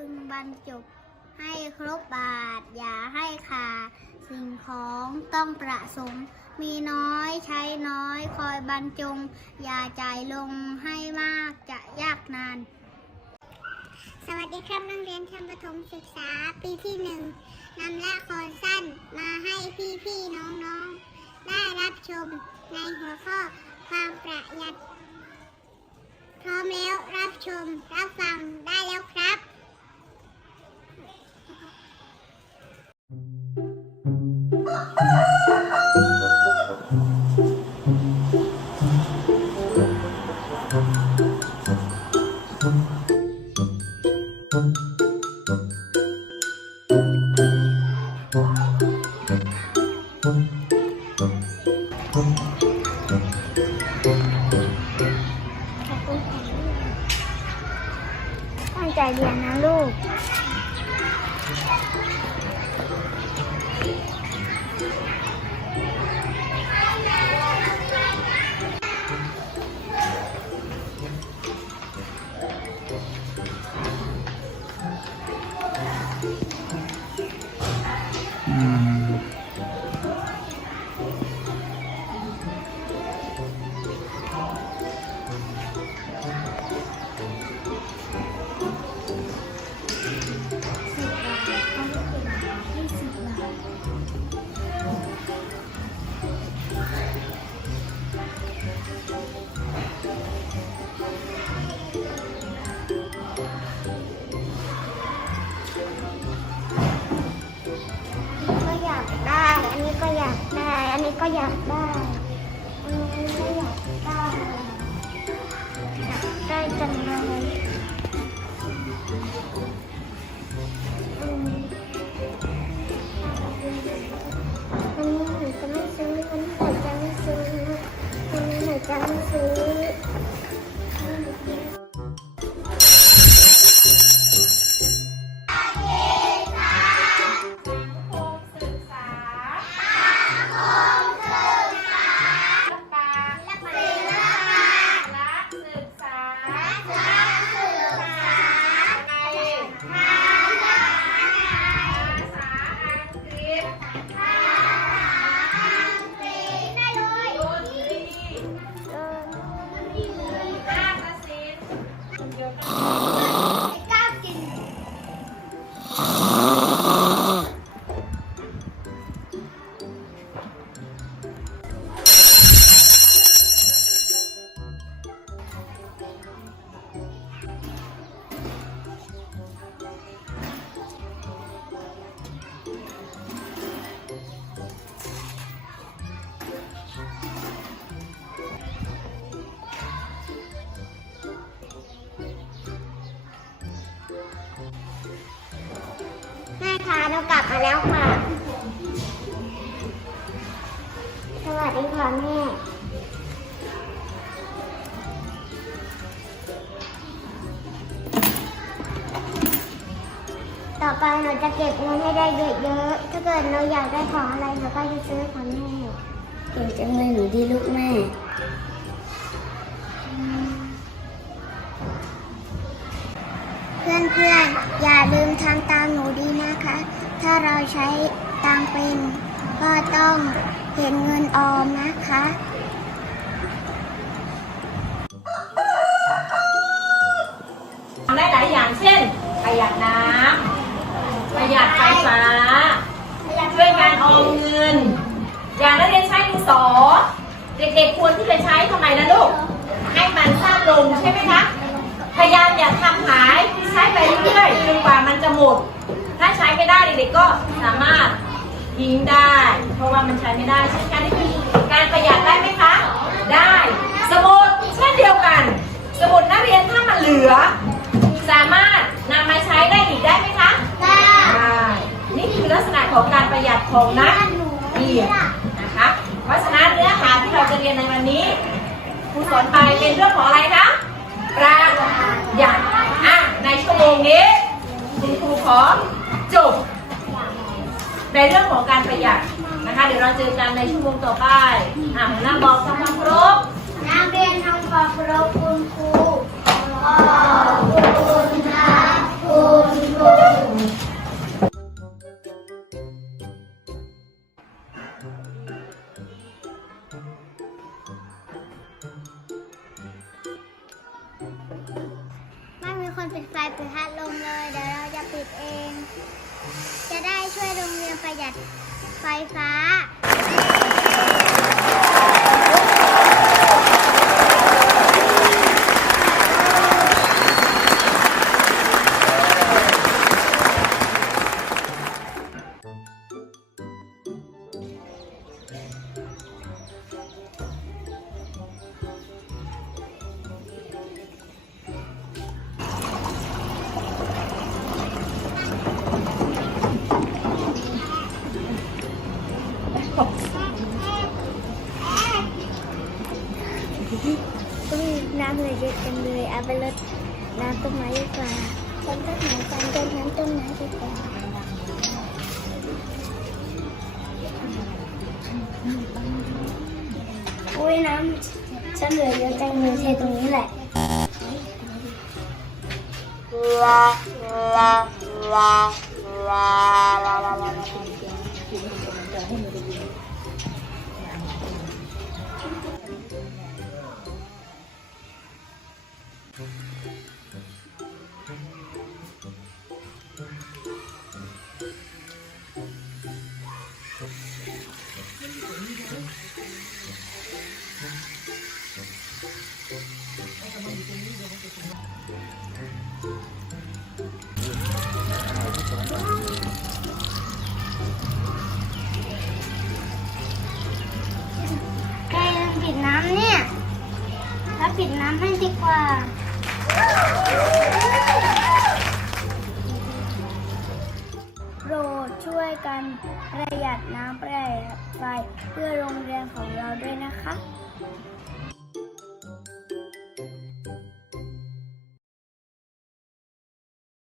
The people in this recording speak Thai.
พึงบรรจบให้ครบบาท อย่าให้ขาดสิ่งของต้องประสงค์มีน้อยใช้น้อยคอยบรรจง อย่าจ่ายลงให้มากจะยากนาน สวัสดีครับนักเรียนชั้นประถมศึกษาปีที่หนึ่งนำละครสั้นมาให้พี่ๆน้องๆ ได้รับชมในหัวข้อความประหยัด ตั้งใจเรียนนะลูก ก็อยากได้อันนี้ก็อยากได้ เรากลับมาแล้วค่ะ สวัสดีค่ะแม่ต่อไปหนูจะเก็บเงินให้ได้เยอะๆ ถ้าเกิดเราอยากได้ของอะไรเราก็จะซื้อของแม่เก่งจังเลยหนูดีลูกแม่เพื่อนๆ อย่าลืมท ถ้าเราใช้ตังเป็น ก็ต้องเห็นเงินออมนะคะทำได้หลายอย่างเช่น ประหยัดน้ำประหยัดไฟฟ้า ช่วยการออมเงิน อย่างนักเรียนใช้ดินสอ เด็กๆควรที่จะใช้ทำไมนะลูก ให้มันสั้นลงใช่ไหมคะ พยายามอย่าทำหายใช้ไปเรื่อยๆจนกว่ามันจะหมด ถ้าใช้ไม่ได้เด็กๆก็สามารถทิ้งได้ เพราะว่ามันใช้ไม่ได้เช่นกันนี่คือการประหยัดได้ไหมคะ ได้ สมุดเช่นเดียวกัน สมุดนักเรียนถ้ามันเหลือ สามารถนำมาใช้ได้อีกได้ไหมคะ ได้ได้นี่คือลักษณะของการประหยัดของนักเรียนนะคะเพราะฉะนั้นเนื้อหาที่เราจะเรียนในวันนี้ครูสอนไปเป็นเรื่องของอะไรคะประหยัดอะในชั่วโมงนี้คุณครูขอ จบ ในเรื่องของการประหยัดนะคะ เดี๋ยวเราเจอกันในชั่วโมงต่อไปอะหัวหน้าบอกทำความเคารพนักเรียนทำความเคารพคุณครูขอบคุณ คนปิดไฟปิดพัดลมเลย เดี๋ยวเราจะปิดเอง จะได้ช่วยโรงเรียนประหยัดไฟฟ้า อุ้ยน้ำเลยเยอะจังเลยเอาไปลดน้ำต้นไม้ดีกว่าต้นต้นไม้ น้ำเนี่ยแล้วปิดน้ำให้ดีกว่าโปรดช่วยกันประหยัดน้ำประหยัดไฟเพื่อโรงเรียนของเราด้วยนะคะ